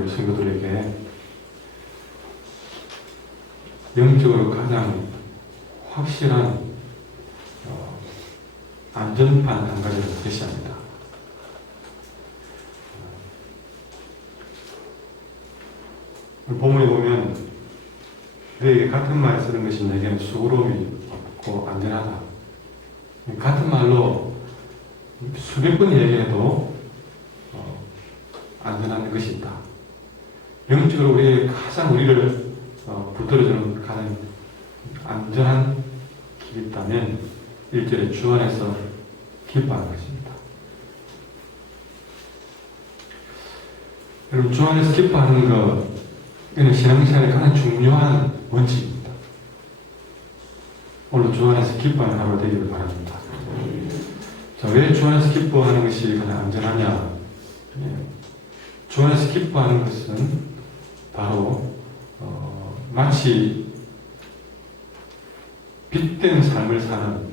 교회 성도들에게 영적으로 가장 확실한 안전판 한 가지를 제시합니다. 본문에 보면 너에게 같은 말을 쓰는 것이 내게는 수고로움이 없고 안전하다. 같은 말로 수백 번 얘기해도 안전한 것이 있다. 영적으로 우리의 가장 우리를 붙들어주는 가장 안전한 길이 있다면 1절에 주 안에서 기뻐하는 것입니다. 여러분, 주 안에서 기뻐하는 것, 이는 신앙생활의 가장 중요한 원칙입니다. 오늘 주 안에서 기뻐하는 하루가 되기를 바랍니다. 자, 왜 주 안에서 기뻐하는 것이 가장 안전하냐? 주 안에서 기뻐하는 것은 바로 마치 빛된 삶을 사는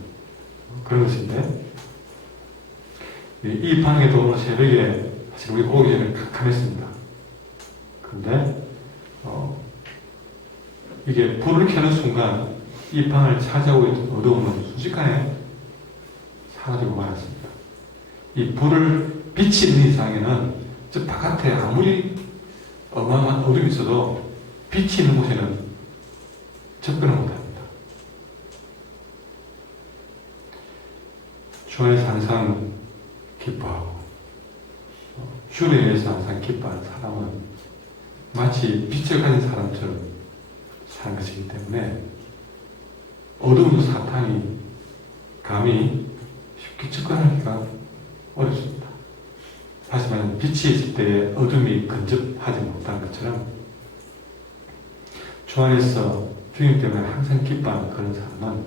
그런 것인데, 이 방에도 오늘 새벽에 사실 우리 오기 전에 캄캄했습니다. 그런데 이게 불을 켜는 순간 이 방을 차지하고 있던 어두움은 순식간에 사라지고 말았습니다. 이 불을 빛이 있는 이상에는 저 바깥에 아무리 어마어마한 어둠이 있어도 빛이 있는 곳에는 접근을 못합니다. 주 안에서 항상 기뻐하고 주를 위해서 항상 기뻐하는 사람은 마치 빛을 가진 사람처럼 사는 것이기 때문에 어두운 사탄이 감히 쉽게 접근하기가 어렵습니다. 하지만 빛이 있을 때 어둠이 근접하지 못한 것처럼 주 안에서 주님 때문에 항상 기뻐하는 그런 사람은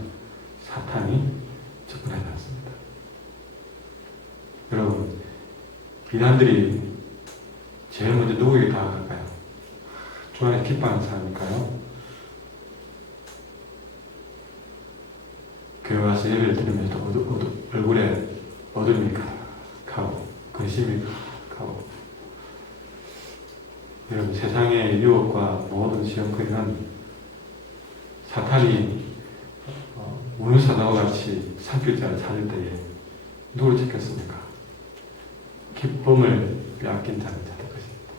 사탄이 접근하지 않습니다. 여러분, 비난들이 제일 먼저 누구에게 다가갈까요? 주 안에 기뻐하는 사람일까요? 교회 와서 예배를 드리면서 얼굴에 어둠이 가득하고 근심이 가득하고, 여러분, 세상의 유혹과 모든 시험거리는 사탄이 문을사다와 같이 산길자를 찾을 때에 누구를 찾겠습니까? 기쁨을 빼앗긴 자를 찾을 것입니다.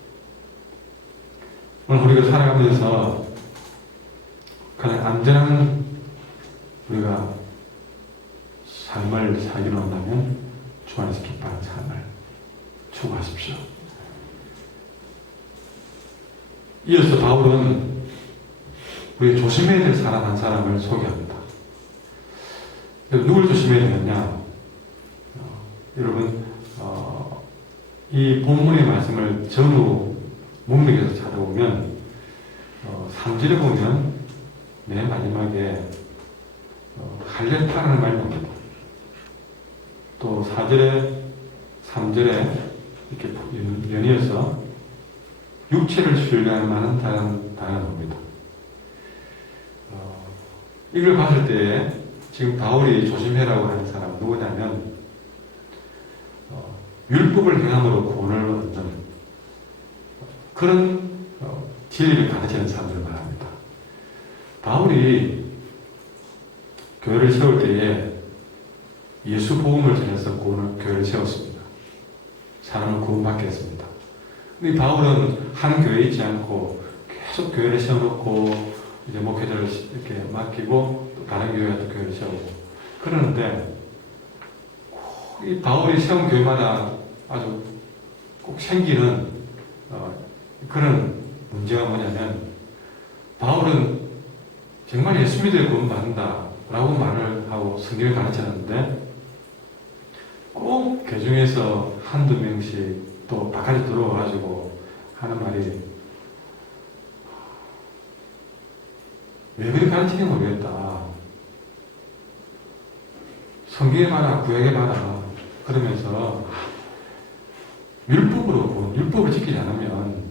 오늘 우리가 살아가면서 가장 안전한 우리가 삶을 살기로 한다면 주 안에서 기뻐하는 삶을 추구하십시오. 이어서 바울은 우리가 조심해야 될 사람 한 사람을 소개합니다. 누굴 조심해야 되느냐? 여러분, 이 본문의 말씀을 전후 문맥에서 찾아보면 3절에 보면 맨 마지막에 할례타라는 말이 나옵니다. 또 4절에 3절에 이렇게 연이어서 육체를 신뢰할 만한 단어가 나옵니다. 이걸 봤을 때 지금 바울이 조심해라고 하는 사람은 누구냐면 율법을 행함으로 구원을 얻는 그런 진리를 가르치는 사람들을 말합니다. 바울이 교회를 세울 때에 예수 복음을 전해서 교회를 세웠습니다. 사람을 구원받게 했습니다. 근데 바울은 한 교회에 있지 않고 계속 교회를 세워놓고 이제 목회자를 이렇게 맡기고 또 다른 교회에 또 교회를 세우고 그러는데 이 바울이 세운 교회마다 아주 꼭 생기는 그런 문제가 뭐냐면 바울은 정말 예수 믿어야 구원받는다 라고 말을 하고 성경을 가르쳤는데 꼭 교중에서 한두 명씩 또 바깥에 들어와가지고 하는 말이 왜 그렇게 가르치는지 모르겠다. 성경에 봐라, 구약에 봐라. 그러면서 율법을 지키지 않으면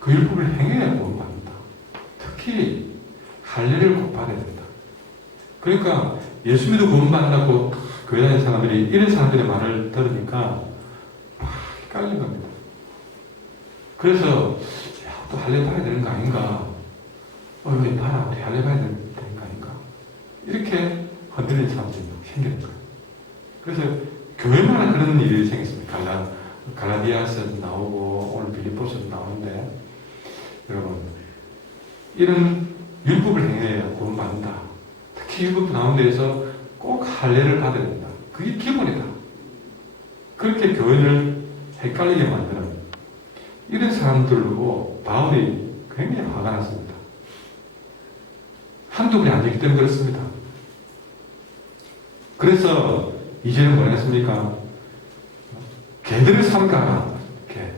그 율법을 행해야 구원받는다. 특히 할례를 꼭 받아야 된다. 그러니까 예수 믿어 구원받는다고 교회 다니는 사람들이 이런 사람들의 말을 들으니까 막 헷갈린 겁니다. 그래서 야, 또 할례 봐야 되는 거 아닌가? 왜 봐라, 우리 할례 봐야 되는 거 아닌가? 이렇게 흔들리는 사람들이 생기는 거예요. 그래서 교회마다 그런 일이 생겼습니다. 갈라디아서도 나오고 오늘 빌립보서도 나오는데 여러분 이런 율법을 행해야 구원받는다. 특히 율법 나온 데에서 꼭 할례를 받아야 된다. 그게 기본이다. 그렇게 교회를 헷갈리게 만드는 이런 사람들로 바울이 굉장히 화가 났습니다. 한두 분이 아니기 때문에 그렇습니다. 그래서 이제는 뭐라 했습니까? 개들을 삼가라. 이렇게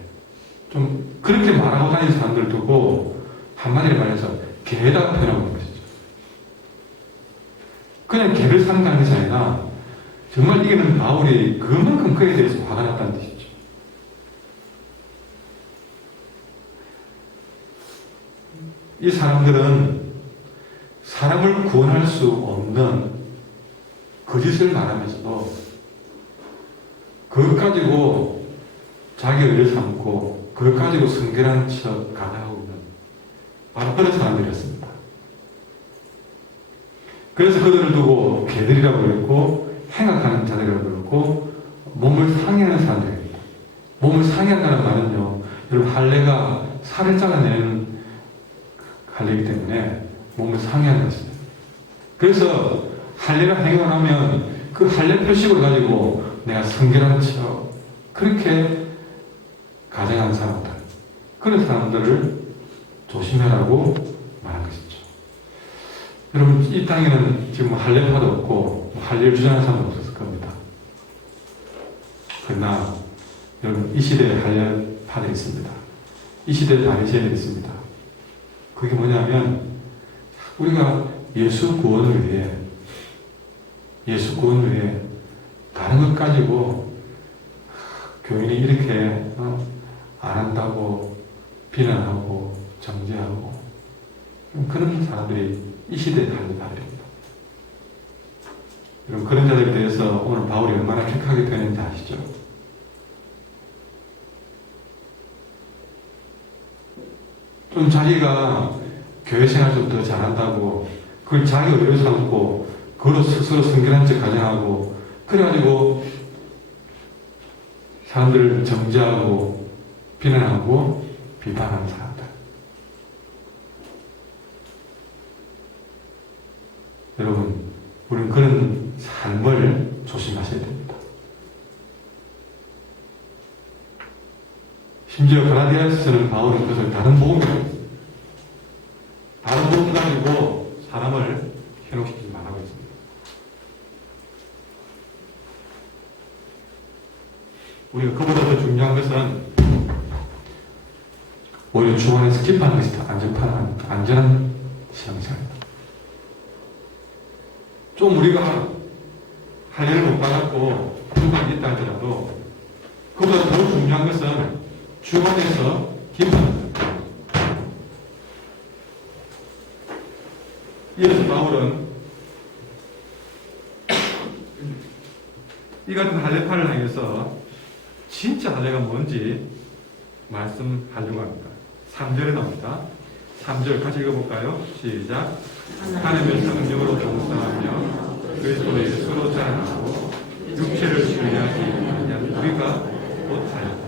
좀 그렇게 말하고 다니는 사람들 두고 한마디로 말해서 개다 표현하고 있는 것이죠. 그냥 개를 삼가는 것이 아니라 정말 이게는 바울이 그만큼 그에 대해서 화가 났다는 뜻이죠. 이 사람들은 사람을 구원할 수 없는 거짓을 말하면서도 그것 가지고 자기 의를 삼고 그것 가지고 성결한 척 가다하고 있는 바로 그런 사람들이었습니다. 그래서 그들을 두고 개들이라고 그랬고 행악하는 자들이라고 그랬고 몸을 상해하는 사람들이고 몸을 상해한다는 말은요 여러분 할례가 살을 잘라내는 할례이기 때문에 몸을 상해하는 것입니다. 그래서 할례를 행하면 그 할례 표식을 가지고 내가 성결한 척 그렇게 가정한 사람들 그런 사람들을 조심하라고 말한 것이죠. 여러분 이 땅에는 지금 할례파도 없고 할례를 주장하는 사람도 없었을 겁니다. 그러나 여러분 이 시대에 할례파들이 있습니다. 이 시대에 바리새인들이 있습니다. 그게 뭐냐면 우리가 예수 구원을 위해 다른 것 가지고 교인이 이렇게 안 한다고 비난하고 정죄하고 그런 사람들이 이 시대에 할례파들입니다. 여러분 그런 자들에 대해서 오늘 바울이 얼마나 격하게 표현했는지 아시죠? 좀 자기가 교회 생활 좀 더 잘한다고 그걸 자기 의로 삼고 그걸로 스스로 성결한 척 가정하고 그래가지고 사람들을 정죄하고 비난하고 비판하는 사람들. 여러분 우리는 그런 삶을 조심하셔야 됩니다. 심지어 갈라디아서는 바울은 그것을 다른 복음을 다른 복음 가지고 사람을 현혹시키지 말라고 했습니다. 우리가 그보다 더 중요한 것은 오히려 주안에 스킵하는 것이 더 안전한 신앙생활입니다. 좀 우리가 할례를 못 받았고 불만이 있다 하더라도 그보다 더 중요한 것은 주 안에서 기뻐하는 것. 이어서 바울은 이 같은 할례파를 향해서 진짜 할례가 뭔지 말씀하려고 합니다. 3절에 나옵니다. 3절 같이 읽어볼까요? 시작. 하나님을 성령으로 봉사하며 그리스도 예수로 자랑하고 육체를 주의하기 위한 우리가 곧 할례파.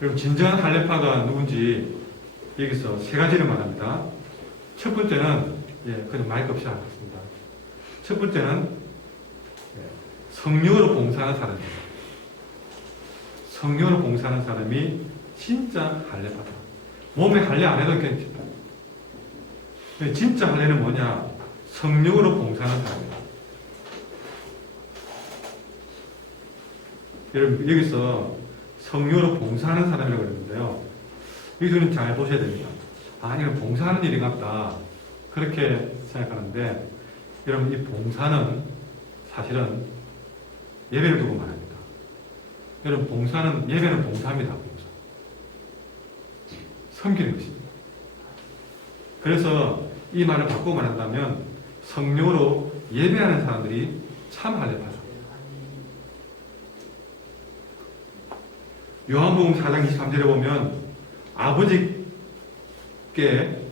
그럼 진정한 할례파가 누군지 여기서 세 가지를 말합니다. 첫 번째는 그냥 마이크 없이 하겠습니다. 첫 번째는 성령으로 봉사하는 사람입니다. 성령으로 봉사하는 사람이 진짜 할례파다. 몸에 할례 안 해도 괜찮다. 진짜 할례는 뭐냐? 성령으로 봉사하는 사람이다. 여러분 여기서 성령으로 봉사하는 사람이라고 그러는데요. 여기서는 잘 보셔야 됩니다. 이건 봉사하는 일이 같다. 그렇게 생각하는데 여러분 이 봉사는 사실은 예배를 두고 말합니다. 여러분 예배는 봉사입니다. 봉사. 섬기는 것입니다. 그래서 이 말을 바꾸고 말한다면 성령으로 예배하는 사람들이 참 할례파다. 요한복음 4장 23절에 보면 아버지께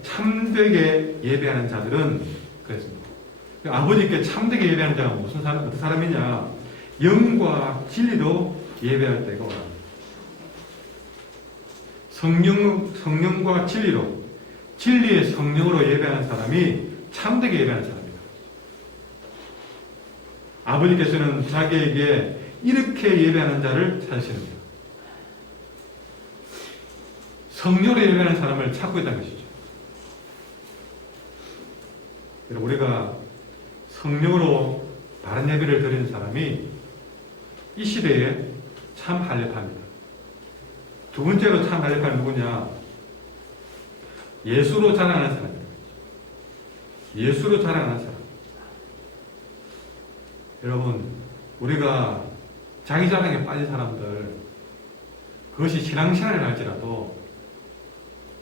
참되게 예배하는 자들은 그랬습니다. 아버지께 참되게 예배하는 자가 어떤 사람이냐? 영과 진리로 예배할 때가 오라. 성령과 진리로, 진리의 성령으로 예배하는 사람이 참되게 예배하는 사람입니다. 아버지께서는 자기에게 이렇게 예배하는 자를 찾으십니다. 성령으로 예배하는 사람을 찾고 있다는 것이죠. 여러분, 우리가 성령으로 바른 예배를 드리는 사람이 이 시대에 참 할례파입니다. 두 번째로 참 할례파는 누구냐? 예수로 자랑하는 사람입니다. 예수로 자랑하는 사람. 여러분, 우리가 자기 자랑에 빠진 사람들, 그것이 신앙생활을 할지라도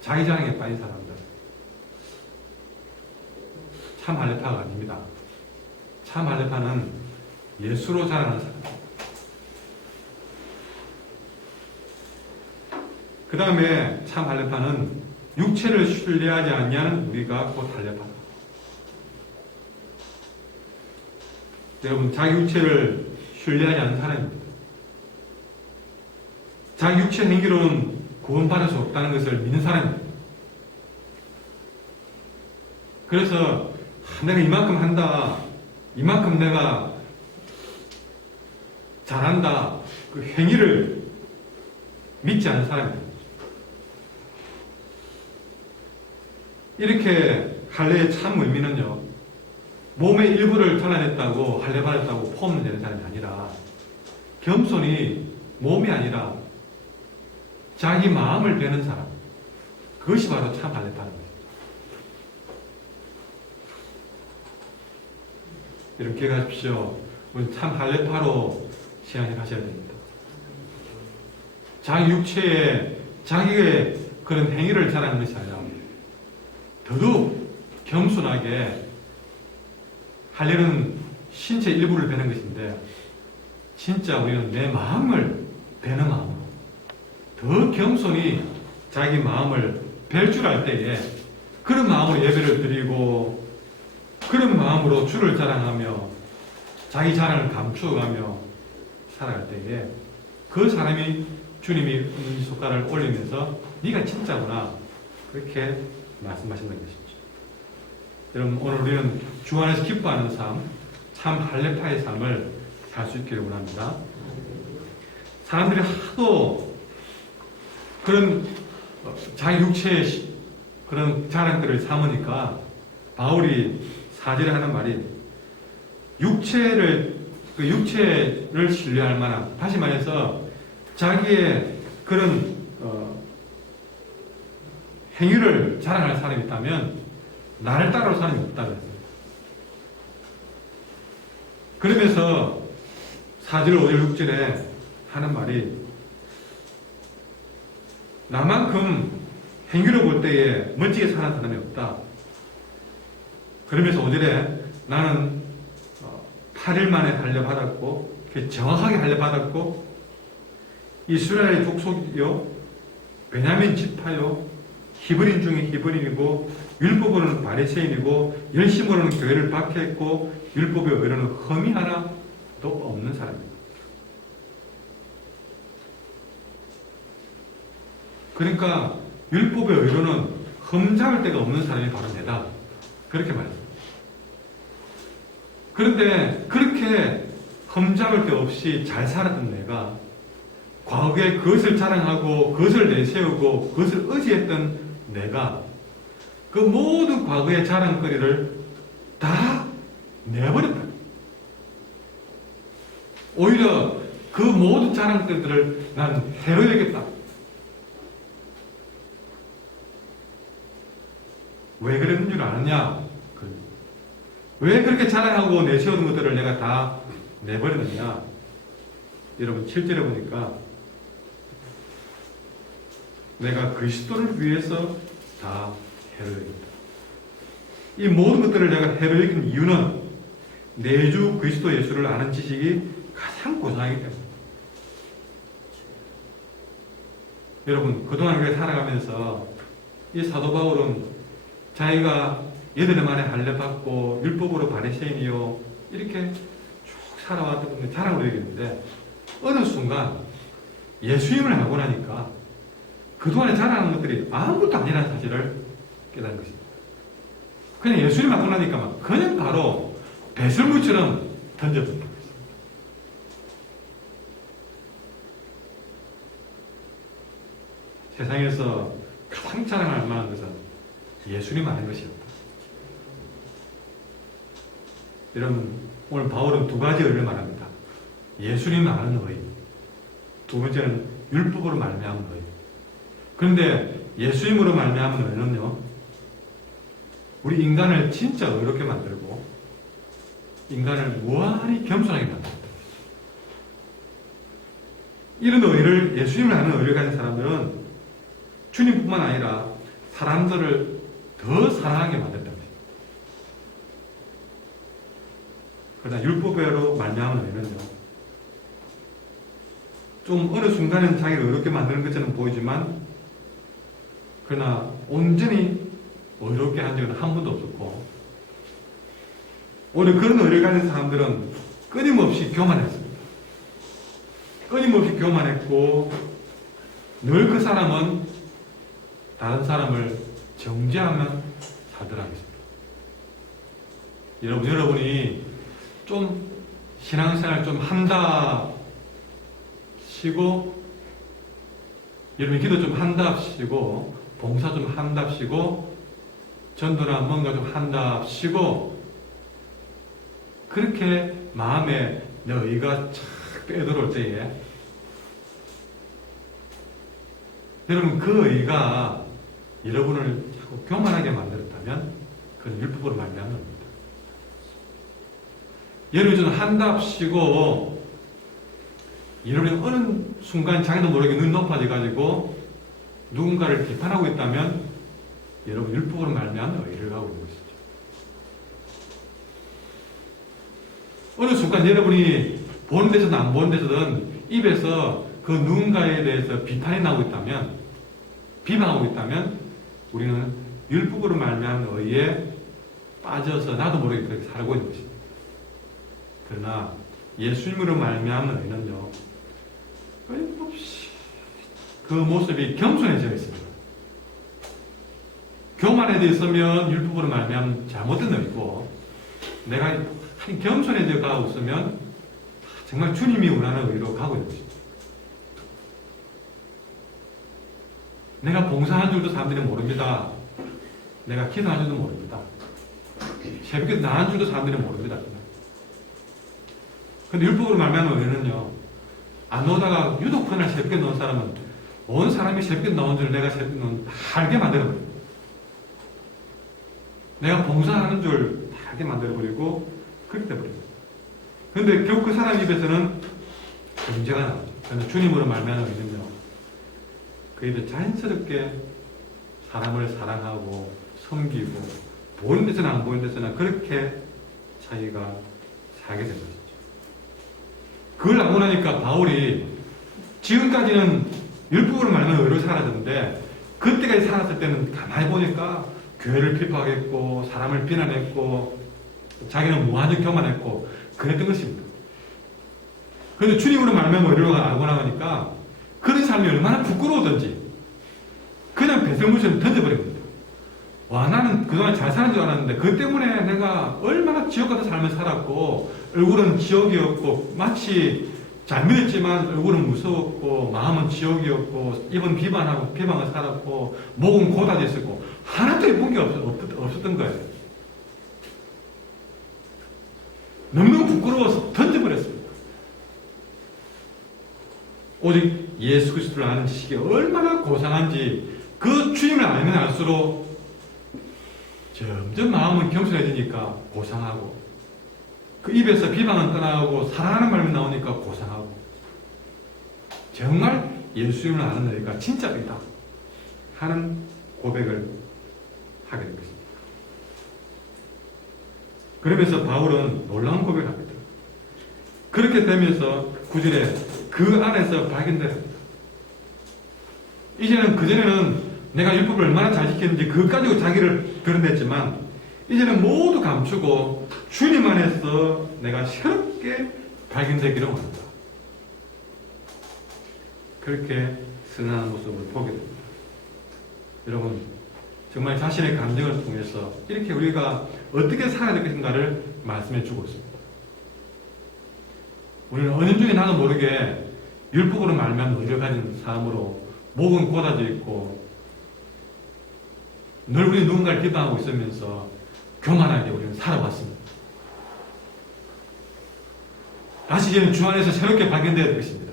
자기 자랑에 빠진 사람들, 참 할례파가 아닙니다. 참 할례파는 예수로 자랑하는 사람. 그 다음에 참 할례파는 육체를 신뢰하지 않냐는 우리가 곧 할례파다. 여러분, 자기 육체를 신뢰하지 않는 사람입니다. 자기 육체 행위로는 구원받을 수 없다는 것을 믿는 사람입니다. 그래서 내가 이만큼 한다, 이만큼 내가 잘한다, 그 행위를 믿지 않는 사람입니다. 이렇게 할례의 참 의미는요, 몸의 일부를 잘라냈다고 할례받았다고 포함되는 되는 사람이 아니라 겸손히 몸이 아니라 자기 마음을 베는 사람, 그것이 바로 참 할례파는 거예요. 여러분, 기억하십시오. 우리 참 할례파로 신앙을 하셔야 됩니다. 자기 육체에 자기의 그런 행위를 자랑하는 것이 아니라 더더욱 겸손하게, 할례는 신체 일부를 베는 것인데 진짜 우리는 내 마음을 베는 마음으로 더 겸손히 자기 마음을 뵐 줄 알 때에 그런 마음으로 예배를 드리고 그런 마음으로 주를 자랑하며 자기 자랑을 감추어가며 살아갈 때에 그 사람이 주님이 엄지손가락을 올리면서 네가 진짜구나, 그렇게 말씀하신다는 것이죠. 여러분, 오늘 우리는 주 안에서 기뻐하는 삶, 참 할례파의 삶을 살 수 있기를 원합니다. 사람들이 하도 그런 자기 육체의 그런 자랑들을 삼으니까 바울이 사절에 하는 말이 육체를 신뢰할 만한, 다시 말해서 자기의 그런 행위를 자랑할 사람이 있다면 나를 따라올 사람이 없다고 했어요. 그러면서 4절, 5절, 6절에 하는 말이 나만큼 행위로 볼 때에 멋지게 사는 사람이 없다. 그러면서 5절에 나는 8일 만에 할례받았고 정확하게 할례받았고 이스라엘 족속이요 베냐민 지파요 히브린 중에 히브린이고 율법으로는 바리새인이고 열심으로는 교회를 박해했고 율법의 의로는 흠이 하나도 없는 사람입니다. 그러니까 율법의 의로는 흠잡을 데가 없는 사람이 바로 내다, 그렇게 말했습니다. 그런데 그렇게 흠잡을 데 없이 잘 살았던 내가 과거에 그것을 자랑하고 그것을 내세우고 그것을 의지했던 내가 그 모든 과거의 자랑거리를 다 내버렸다. 오히려 그 모든 자랑거리들을 난 해로 여겼다. 왜 그랬는 줄 아느냐? 왜 그렇게 자랑하고 내세우는 것들을 내가 다 내버렸느냐? 여러분, 7절에 보니까 내가 그리스도를 위해서 다 해로 여긴다. 이 모든 것들을 내가 해로 여긴 이유는 내 주 그리스도 예수를 아는 지식이 가장 고상하기 때문에. 여러분, 그동안 우리가 살아가면서 이 사도 바울은 자기가 여덟 만에 할례 받고 율법으로 바리새인이요 이렇게 쭉 살아왔던 걸 자랑으로 얘기했는데 어느 순간 예수님을 알고 나니까 그동안에 자랑하는 것들이 아무것도 아니라는 사실을 깨달은 것입니다. 그냥 예수님 알고 나니까 막 그냥 바로 배설물처럼 던져버린 것입니다. 세상에서 가장 자랑할 만한 것은 예수님 아는 것이었다. 여러분, 오늘 바울은 두 가지 의를 말합니다. 예수님 아는 의, 두 번째는 율법으로 말미암은 의. 그런데 예수님으로 말미암은 의는요, 우리 인간을 진짜 의롭게 만들고 인간을 무한히 겸손하게 만든다. 이런 의를, 예수님을 아는 의를 가진 사람들은 주님뿐만 아니라 사람들을 더 사랑하게 만든다. 그러나 율법으로 말미암은 의는요, 좀 어느 순간은 자기를 의롭게 만드는 것처럼 보이지만, 그러나 온전히 의롭게 한 적은 한 번도 없었고, 오늘 그런 의를 가진 사람들은 끊임없이 교만했습니다. 끊임없이 교만했고, 늘 그 사람은 다른 사람을 정죄하면 살더라고요. 여러분이 좀 신앙생활 좀 한다 쉬고, 여러분 기도 좀 한다 쉬고, 봉사 좀 한다 쉬고, 전도나 뭔가 좀 한다 쉬고, 그렇게 마음에 내 의가 착 빼들어올 때에 여러분 그 의가 여러분을 자꾸 교만하게 만들었다면 그건 율법으로 말미암는 겁니다. 여러분이 좀 한답시고 여러분이 어느 순간 자기도 모르게 눈이 높아져가지고 누군가를 비판하고 있다면 여러분 율법으로 말미암는 의를 가고 있는 것이죠. 어느 순간 여러분이 보는 데서든 안 보는 데서든 입에서 그 누군가에 대해서 비판이 나오고 있다면, 비방하고 있다면 우리는 율법으로 말미암는 의에 빠져서 나도 모르게 그렇게 살고 있는 것입니다. 그러나 예수님으로 말미암는 의는요, 끊임없이 그 모습이 겸손해져 있습니다. 교만해져 있으면 율법으로 말미암는 잘못된 의고, 내가 겸손해져 가고 있으면 정말 주님이 원하는 의로 가고 있는 것입니다. 내가 봉사한 줄도 사람들이 모릅니다. 내가 기도한 줄도 모릅니다. 새벽에 나간 줄도 사람들이 모릅니다. 근데 율법으로 말미암은 의는요, 안 오다가 유독 그날 새벽에 나온 사람은 온 사람이 새벽에 나온 줄 내가 새벽에 나온 다 알게 만들어버립니다. 내가 봉사하는 줄 다 알게 만들어버리고 그렇게 돼버립니다. 근데 결국 그 사람 입에서는 문제가 나오죠. 그런데 주님으로 말미암은 의는요, 그 입에 자연스럽게 사람을 사랑하고 섬기고 보이는 데서나 안 보이는 데서나 그렇게 자기가 살게 된 것이죠. 그걸 알고 나니까 바울이 지금까지는 율법으로 말하는 의로 살았는데 그때까지 살았을 때는 가만히 보니까 교회를 비판했고 사람을 비난했고 자기는 무한히 교만했고 그랬던 것입니다. 그런데 주님으로 말하면 의로가 알고 나가니까 그런 삶이 얼마나 부끄러우던지 그냥 배설물처럼 던져버립니다. 와, 나는 그동안 잘 사는 줄 알았는데 그 때문에 내가 얼마나 지옥 같은 삶을 살았고 얼굴은 지옥이었고 마치 잘 믿었지만 얼굴은 무서웠고 마음은 지옥이었고 입은 비방을 살았고 목은 고다져 있었고 하나도 예쁜 게 없었던 거예요. 너무너무 부끄러워서 던져버렸습니다. 오직 예수 그리스도를 아는 지식이 얼마나 고상한지 그 주님을 알면 알수록 점점 마음은 겸손해지니까 고상하고 그 입에서 비방은 떠나고 사랑하는 말만 나오니까 고상하고 정말 예수님을 아는 너희가 진짜 의다 하는 고백을 하게 된 것입니다. 그러면서 바울은 놀라운 고백을 합니다. 그렇게 되면서 9절에 그 안에서 발견됩니다. 이제는 그전에는 내가 율법을 얼마나 잘 지켰는지 그것 가지고 자기를 드러냈지만 이제는 모두 감추고 주님 안에서 내가 새롭게 발견되기를 원한다. 그렇게 선한 모습을 보게 됩니다. 여러분, 정말 자신의 감정을 통해서 이렇게 우리가 어떻게 살아야 되겠는가를 말씀해 주고 있습니다. 우리는 어느 중에 나도 모르게 율법으로 말미암아 의를 가진 사람으로 목은 곧아져 있고 늘 우리 누군가를 비방하고 있으면서 교만하게 우리는 살아왔습니다. 다시 이제는 주 안에서 새롭게 발견되어야 될 것입니다.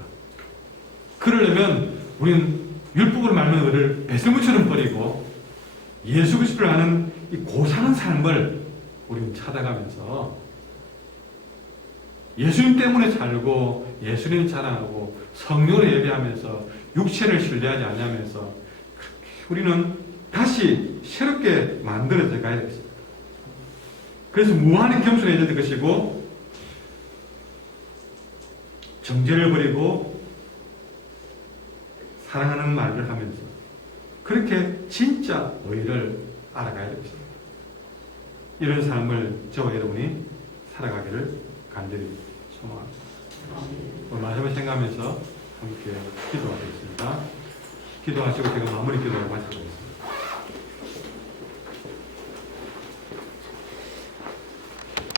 그러려면 우리는 율법으로 말미암아 의를 배설물처럼 버리고 예수 그리스도를 아는 이 고상한 삶을 우리는 찾아가면서 예수님 때문에 살고 예수님 자랑하고 성령을 예배하면서 육체를 신뢰하지 않으면서 우리는 다시 새롭게 만들어져 가야 되겠습니다. 그래서 무한히 겸손해야 될 것이고 정죄를 버리고 사랑하는 말을 하면서 그렇게 진짜 의를 알아가야 되겠습니다. 이런 삶을 저와 여러분이 살아가기를 간절히 소망합니다. 오늘 말씀을 생각하면서 함께 기도하겠습니다. 기도하시고 제가 마무리 기도를 마치겠습니다.